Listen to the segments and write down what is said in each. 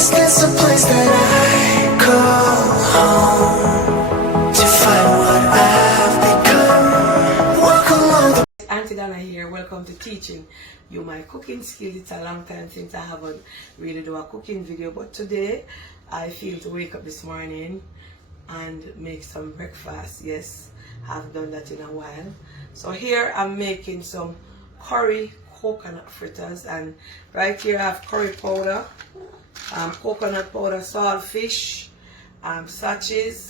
Is this a place that I call home to find what I've become? Walk along the Auntie Donna here. Welcome to teaching you my cooking skills. It's a long time since I haven't really done a cooking video, but today I feel to wake up this morning and make some breakfast. Yes, I've done that in a while. So here I'm making some curry coconut fritters, and right here I have curry powder, coconut powder, saltfish, sachets,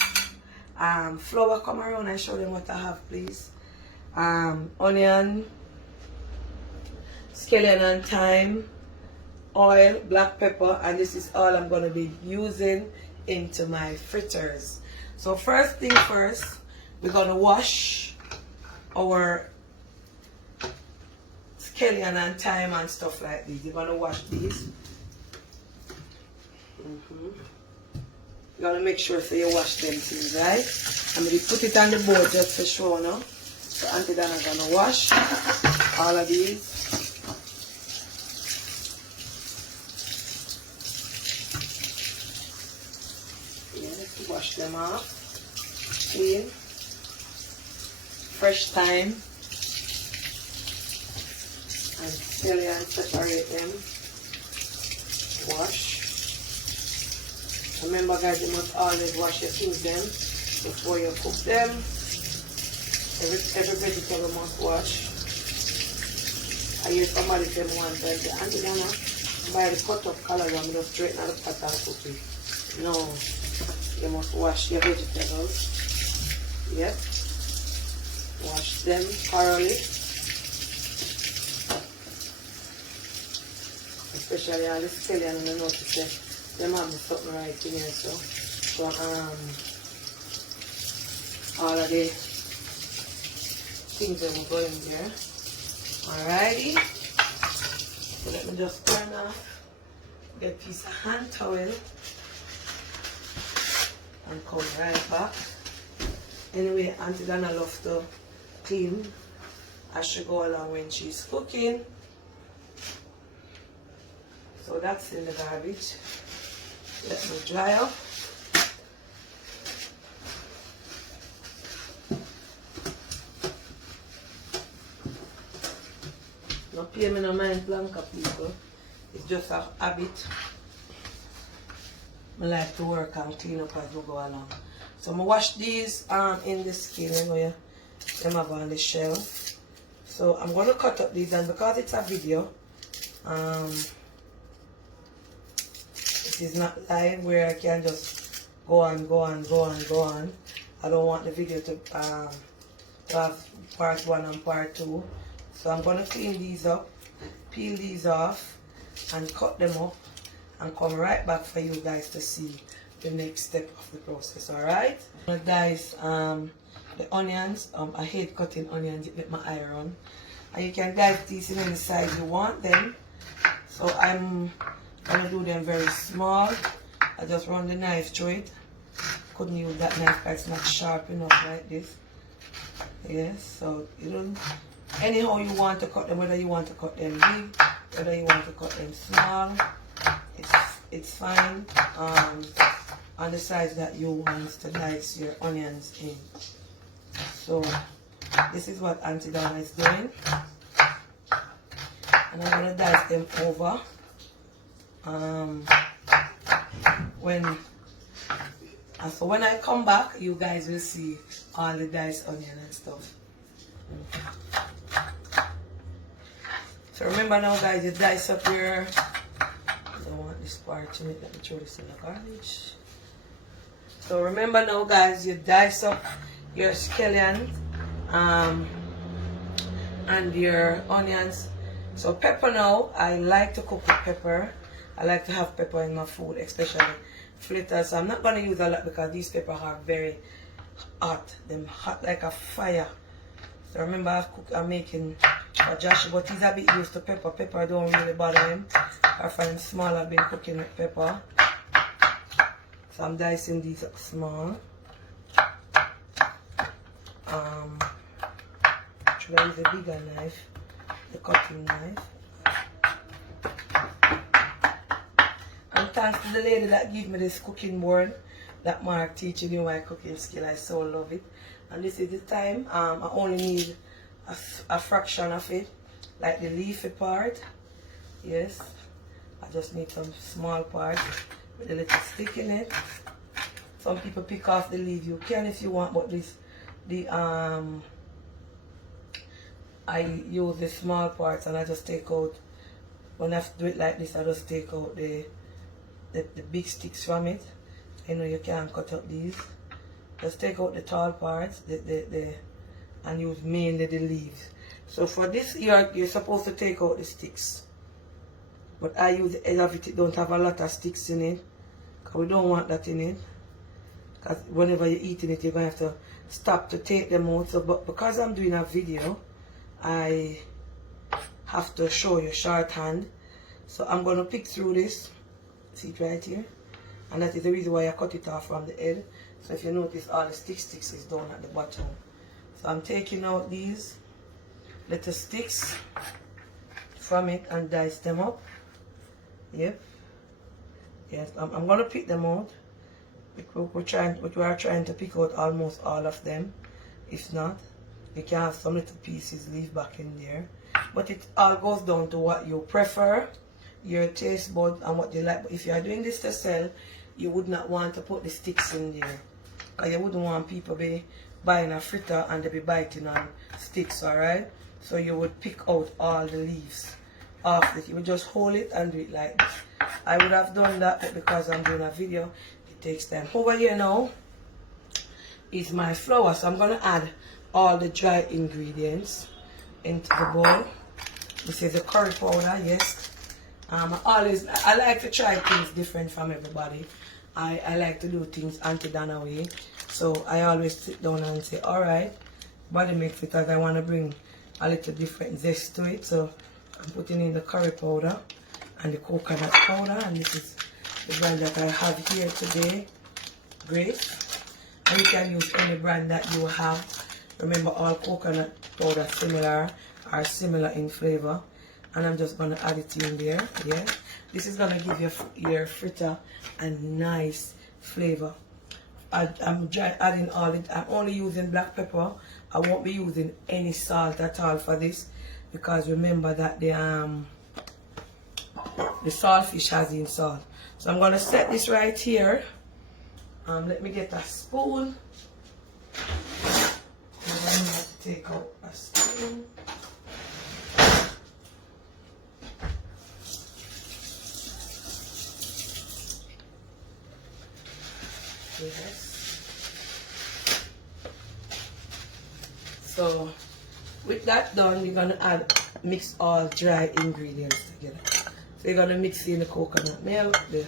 flour. Come around and show them what I have, please. Onion, scallion and thyme, oil, black pepper, and this is all I'm going to be using into my fritters. So first thing first, we're going to wash our scallion and thyme and stuff like this. You're going to wash these. You're going to make sure so you wash them things, right? I'm going to put it on the board just for show now. So Auntie Donna's going to wash all of these. Yes, wash them off. Clean. Fresh thyme. And scallion, separate them. Wash. Remember guys, you must always wash your things them before you cook them. Every vegetable must wash. I hear somebody say one time, Auntie Donna, buy the cut up color and just straighten out the pot and cook it. No, you must wash your vegetables. Yep. Wash them thoroughly. Especially all the scallion, and I notice that them have something right in here, so all of the things that will go in there. Alrighty. So let me just turn off, get a piece of hand towel and come right back. Anyway, Auntie Donna loves to clean as she go along when she's cooking. So that's in the garbage. Let me dry up. No pay me no mind blanca people. It's just a habit. I like to work and clean up as we go along. So I'm going to wash these in the skin, you know, yeah. Them have on the shell. So I'm going to cut up these, and because it's a video, it is not live where I can just go on. I don't want the video to have part 1 and part 2. So I'm going to clean these up, peel these off, and cut them up, and come right back for you guys to see the next step of the process, alright? I'm going to dice the onions. I hate cutting onions with my iron. And you can dice these in any size you want them. So I'm going to do them very small. I just run the knife through it. Couldn't use that knife because it's not sharp enough like this. Yes, so you don't... Anyhow you want to cut them, whether you want to cut them big, whether you want to cut them small, it's fine. On the size that you want to dice your onions in. So this is what Auntie Donna is doing, and I'm gonna dice them over. So when I come back, you guys will see all the diced onion and stuff. So remember now guys, you dice up your, I don't want this part in it, let me throw this in the garbage. So remember now guys, you dice up your scallion and your onions. So pepper now, I like to cook with pepper. I like to have pepper in my food, especially flitters. So I'm not going to use a lot because these peppers are very hot. They're hot like a fire. So remember I'm making for Josh, but he's a bit used to pepper. Pepper don't really bother him. I find small, I've been cooking with pepper. So I'm dicing these up small. Should I use a bigger knife? The cutting knife. thanks to the lady that gave me this cooking board that Mark teaching you my cooking skill. I so love it. And this is the time. I only need a fraction of it, like the leafy part. Yes, I just need some small part with a little stick in it. Some people pick off the leaf. You can if you want, but I use the small parts and I just take out. When I do it like this, I just take out the big sticks from it. You know, you can't cut up these. Just take out the tall parts, and use mainly the leaves. So for this, you're supposed to take out the sticks. But I use the edge of it. It don't have a lot of sticks in it, because we don't want that in it. Because whenever you're eating it, you're going to have to stop to take them out. So, but because I'm doing a video, I have to show you shorthand. So I'm going to pick through this. See it right here? And that is the reason why I cut it off from the head. So if you notice, all the sticks is down at the bottom. So I'm taking out these little sticks from it and dice them up. Yep. Yes, I'm going to pick them out. We are trying to pick out almost all of them. If not, you can have some little pieces leave back in there. But it all goes down to what you prefer, your taste bud, and what you like. But if you are doing this to sell, you would not want to put the sticks in there, because you wouldn't want people be buying a fritter and they be biting on sticks, alright? So you would pick out all the leaves off it. You would just hold it and do it like this. I would have done that, but because I'm doing a video, it takes time. Over here now is my flour. So I'm going to add all the dry ingredients into the bowl. This is the curry powder, yes. I like to try things different from everybody. I like to do things Aunty Donna way. So I always sit down and say, alright, body mix, because I want to bring a little different zest to it. So I'm putting in the curry powder and the coconut powder. And this is the brand that I have here today, Grace. And you can use any brand that you have. Remember, all coconut powder are similar in flavor. And I'm just going to add it in there. Yeah, this is going to give your fritter a nice flavor. I'm adding all it. I'm only using black pepper. I won't be using any salt at all for this, because remember that the saltfish has in salt. So I'm going to set this right here. Let me get a spoon. I'm going to have to take out a spoon. Yes. So with that done, we're gonna mix all dry ingredients together. So you're gonna mix in the coconut milk, the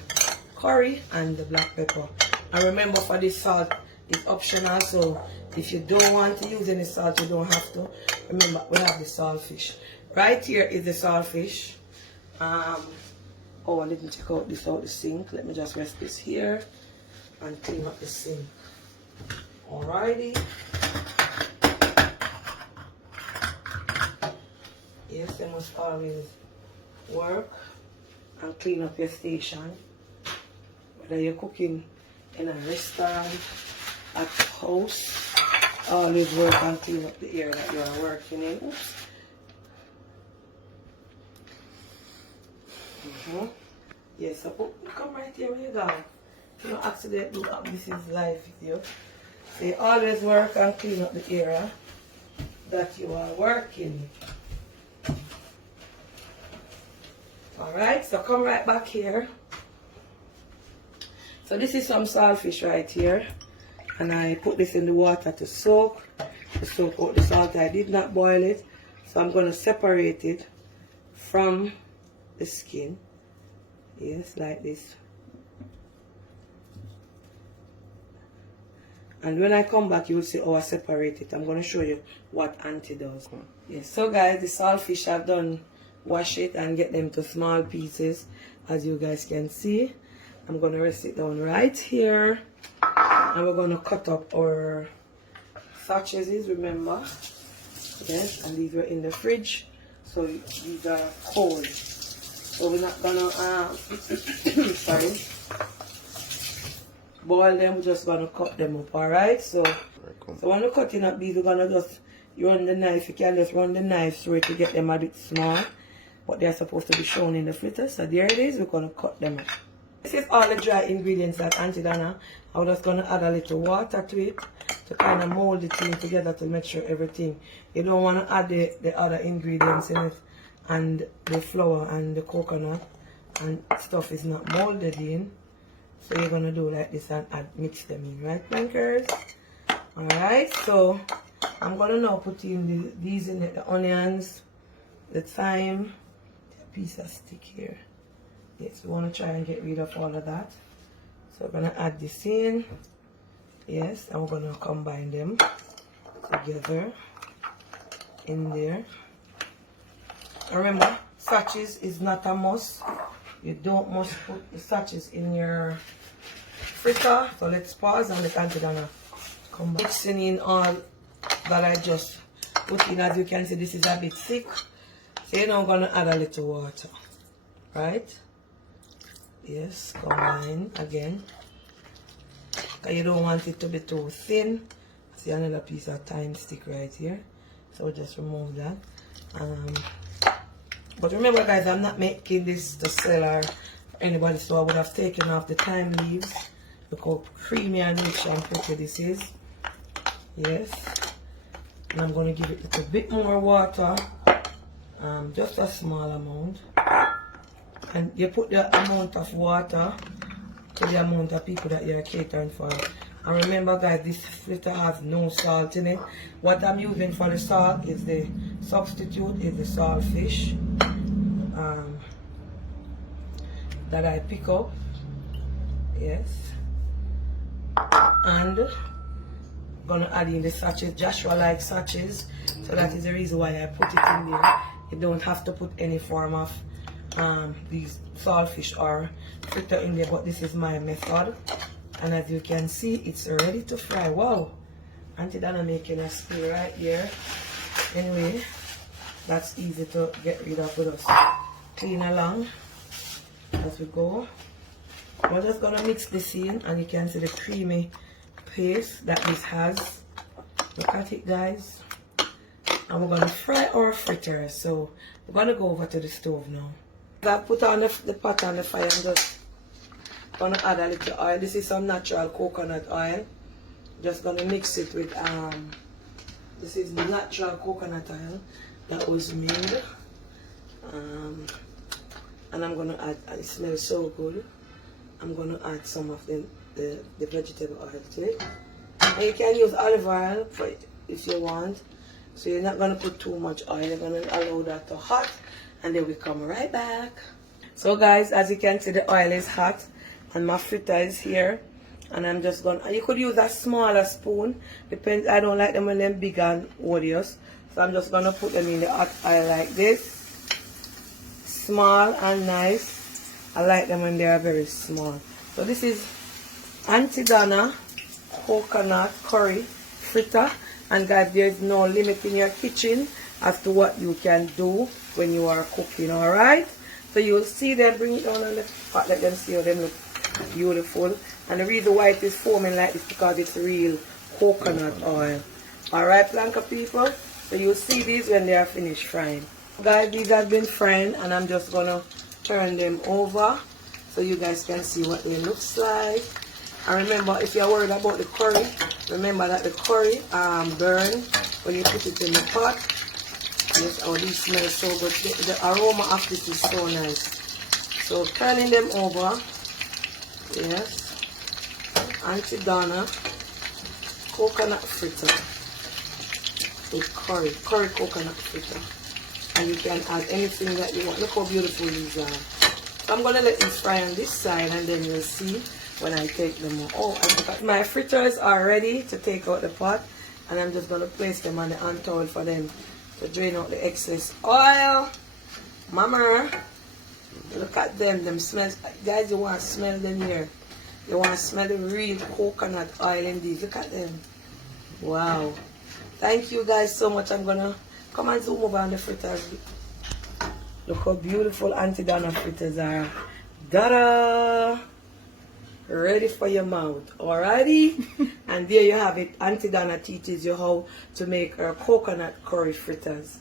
curry, and the black pepper. And remember, for this salt, it's optional. So if you don't want to use any salt, you don't have to. Remember, we have the saltfish. Right here is the saltfish. Oh, I didn't take out this out the sink. Let me just rest this here and clean up the sink. Alrighty. Yes, you must always work and clean up your station. Whether you're cooking in a restaurant, at house, always work and clean up the area that you are working in. Oops. Yes, so come right here when you go. You don't accidentally do that. This is live video. So you always work and clean up the area that you are working. Alright, so come right back here. So this is some saltfish right here. And I put this in the water to soak out the salt. I did not boil it. So I'm going to separate it from the skin. Yes, like this. And when I come back, you will see how I separate it. I'm going to show you what Aunty does. Yes, so guys, the saltfish I've done wash it and get them to small pieces, as you guys can see. I'm going to rest it down right here. And we're going to cut up our sachets, remember. Yes, and these were in the fridge. So these are cold. So we're not going to, sorry. Boil them, we're just gonna cut them up, alright? So when you're cutting up these, we're gonna just run the knife. You can just run the knife through it to get them a bit small. But they're supposed to be shown in the fritter. So there it is, we're gonna cut them up. This is all the dry ingredients that Auntie Donna. I'm just gonna add a little water to it to kind of mold it in together to make sure everything. You don't wanna add the other ingredients in it and the flour and the coconut and stuff is not molded in. So you're gonna do like this and mix them in, right, plankers? Alright, so I'm gonna now put in these in the onions, the thyme, a piece of stick here. Yes, we wanna try and get rid of all of that. So we're gonna add this in. Yes, and we're gonna combine them together in there. And remember, sachets is not a must. You don't must put the sachets in your fritter. So let's pause and let Auntie Donna come back. Mixing in all that I just put in. As you can see, this is a bit thick. So you're now gonna add a little water. Right? Yes, combine again. Because you don't want it to be too thin. See another piece of thyme stick right here. So just remove that. But remember guys, I'm not making this to sell or anybody, so I would have taken off the thyme leaves. Look how creamy and rich and pretty this is. Yes. And I'm going to give it a little bit more water. Just a small amount. And you put the amount of water to the amount of people that you're catering for. And remember guys, this fritter has no salt in it. What I'm using for the salt is the substitute is the saltfish that I pick up. Yes. And I'm gonna add in the sachets. Joshua likes sachets, so that is the reason why I put it in there. You don't have to put any form of these saltfish or fritter in there, but this is my method. And as you can see, it's ready to fry. Wow, Auntie Donna making a spill right here. Anyway, that's easy to get rid of. With us clean along as we go. We're just gonna mix this in, and you can see the creamy paste that this has. Look at it guys. And we're gonna fry our fritters. So we're gonna go over to the stove now. I put on the pot on the fire and just gonna add a little oil. This is some natural coconut oil. Just gonna mix it with this is natural coconut oil that was made. And I'm gonna add, it smells so good. I'm gonna add some of the vegetable oil to it. And you can use olive oil for it if you want. So you're not gonna put too much oil. You're gonna allow that to hot, and then we come right back. So guys, as you can see, the oil is hot and my fritter is here, and I'm just gonna, you could use a smaller spoon, depends. I don't like them when they're big and odious, so I'm just gonna put them in the hot oil like this, small and nice. I like them when they are very small. So this is Auntie Donna coconut curry fritter. And guys, there's no limit in your kitchen as to what you can do when you are cooking, alright? So you'll see them, bring it down on the pot, let them see how them look beautiful. And the reason why it is foaming like this because it's real coconut oil. Alright, planka people? So you'll see these when they are finished frying. Guys, these have been frying, and I'm just gonna turn them over so you guys can see what they looks like. And remember, if you're worried about the curry, remember that the curry burn when you put it in the pot. Yes, oh, these smell so good. The aroma of this is so nice. So turning them over. Yes. Auntie Donna coconut fritter with curry coconut fritter. And you can add anything that you want. Look how beautiful these are. So I'm going to let these fry on this side, and then you'll see when I take them out. Oh, I forgot. My fritters are ready to take out the pot, and I'm just going to place them on the hand towel for them to drain out the excess oil. Mama, look at them. Them smells. Guys, you want to smell them here. You want to smell the real coconut oil in these. Look at them. Wow. Thank you guys so much. I'm going to come and zoom over on the fritters. Look how beautiful Auntie Donna fritters are. Ta-da! Ready for your mouth. Alrighty? And there you have it. Auntie Donna teaches you how to make her coconut curry fritters.